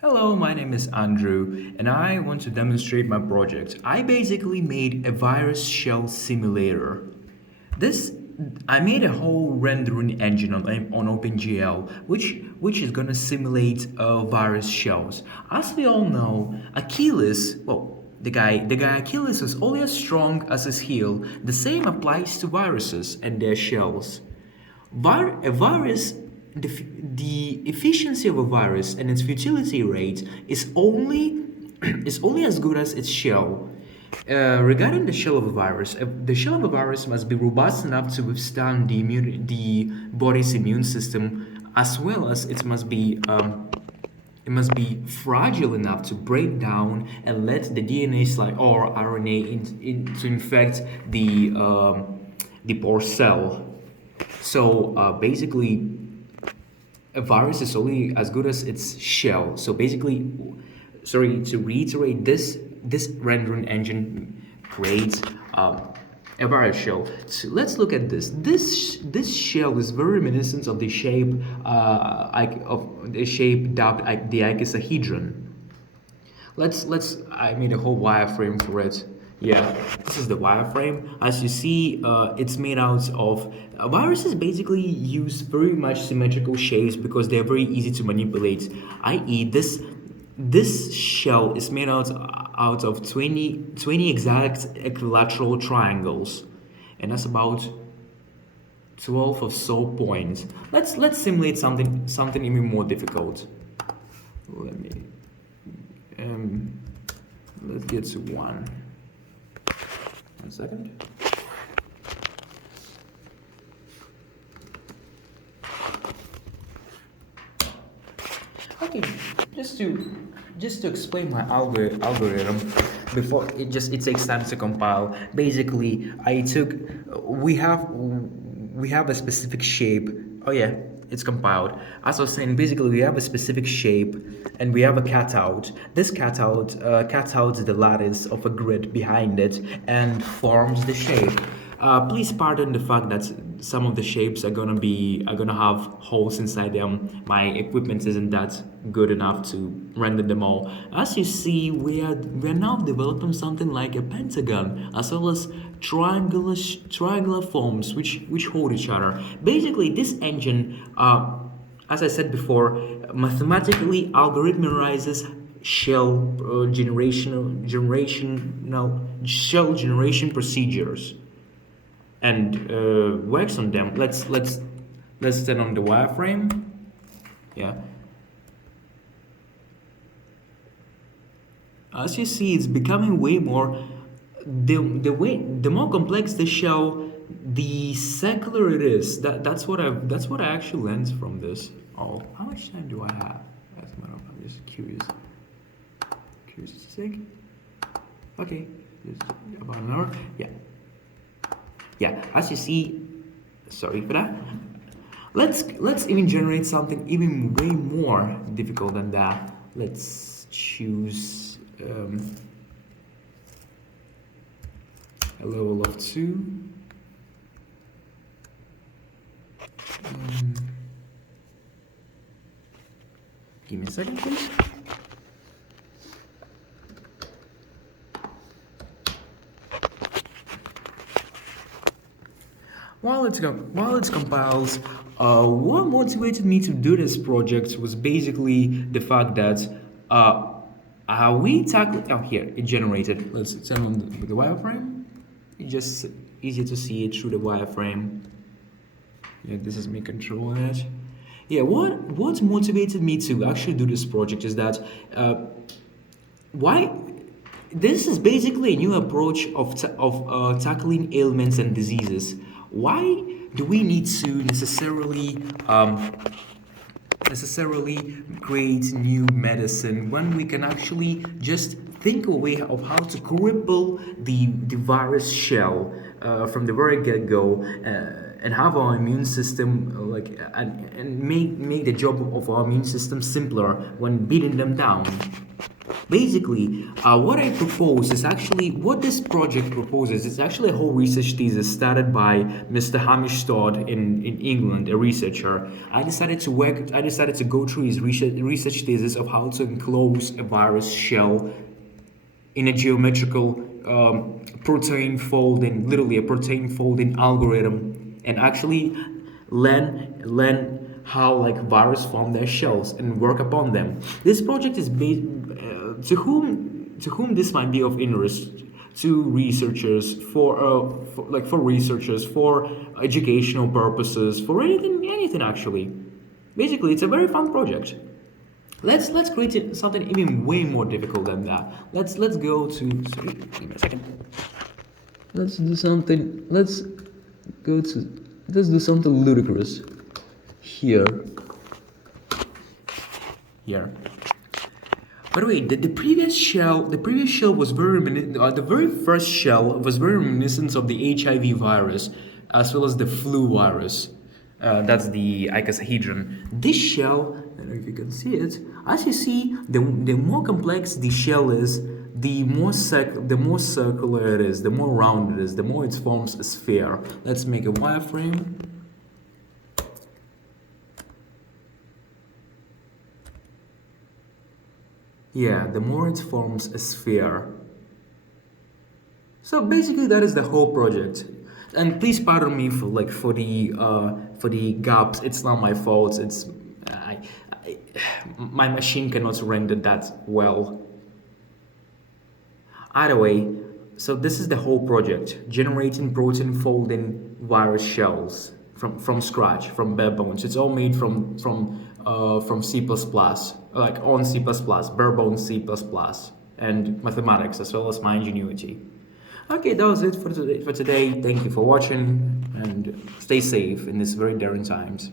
Hello, my name is Andrew, and I want to demonstrate my project. I basically made a virus shell simulator. This I made a whole rendering engine on OpenGL, which is gonna simulate virus shells. As we all know, Achilles, well, the guy Achilles is only as strong as his heel. The same applies to viruses and their shells. A virus, the efficiency of a virus and its futility rate is only is only as good as its shell. Regarding the shell of a virus, the shell of a virus must be robust enough to withstand the body's immune system, as well as it must be fragile enough to break down and let the DNA slide or RNA to infect the poor cell. So basically, a virus is only as good as its shell. So basically, sorry to reiterate, this rendering engine creates a virus shell. So let's look at this. This shell is very reminiscent of the shape dubbed the icosahedron. I made a whole wireframe for it. Yeah, this is the wireframe. As you see, it's made out of viruses basically use very much symmetrical shapes because they're very easy to manipulate. I.e., this shell is made out of 20 exact equilateral triangles, and that's about 12 or so points. Let's simulate something even more difficult. Let me let's get to one. 1 second. Okay, just to explain my algorithm before it takes time to compile. Basically, we have a specific shape. Oh yeah, it's compiled. As I was saying, basically we have a specific shape and we have a cutout. This cutout cutouts the lattice of a grid behind it and forms the shape. Please pardon the fact that some of the shapes are gonna have holes inside them. My equipment isn't that good enough to render them all. As you see, we're now developing something like a pentagon, as well as triangular forms which hold each other. Basically, this engine, as I said before, mathematically algorithmizes shell generation procedures and works on them. Let's turn on the wireframe. Yeah. As you see, it's becoming way more. The more complex the shell, the circular it is. That's what I actually learned from this. Oh, how much time do I have? I'm just curious. Curious to sake. Okay, just about an hour. Yeah. Yeah, as you see, sorry for that. Let's even generate something even way more difficult than that. Let's choose a level of 2. Give me a second, please. While it compiles, what motivated me to do this project was basically the fact that we tackled. Oh, here it generated. Let's turn on the wireframe. It's just easier to see it through the wireframe. Yeah, this is me controlling it. Yeah, what motivated me to actually do this project is that why. This is basically a new approach of tackling ailments and diseases. Why do we need to necessarily create new medicine when we can actually just think a way of how to cripple the virus shell from the very get-go and have our immune system and make the job of our immune system simpler when beating them down? Basically, what I propose is actually what this project proposes. It's actually a whole research thesis started by Mr. Hamish Todd in England, a researcher. I decided to go through his research thesis of how to enclose a virus shell in a geometrical protein folding, literally a protein folding algorithm, and actually learn how like virus form their shells and work upon them. This project is based to whom this might be of interest, to researchers, for researchers, for educational purposes, for anything actually. Basically, it's a very fun project. Let's create something even way more difficult than that. Let's go to, sorry, give me a second. Let's do something. Go to let's do something ludicrous here. Here. By the way, the previous shell was the very first shell was very reminiscent of the HIV virus, as well as the flu virus. That's the icosahedron. This shell, I don't know if you can see it. As you see, the more complex the shell is, the more circular it is, the more round it is, the more it forms a sphere. Let's make a wireframe. Yeah, the more it forms a sphere. So basically, that is the whole project. And please pardon me for the gaps. It's not my fault. I my machine cannot render that well. Either way, so this is the whole project: generating protein folding virus shells from scratch, from bare bones. It's all made from C++, like on C++, bare bones C++, and mathematics, as well as my ingenuity. Okay, that was it for today. Thank you for watching, and stay safe in these very daring times.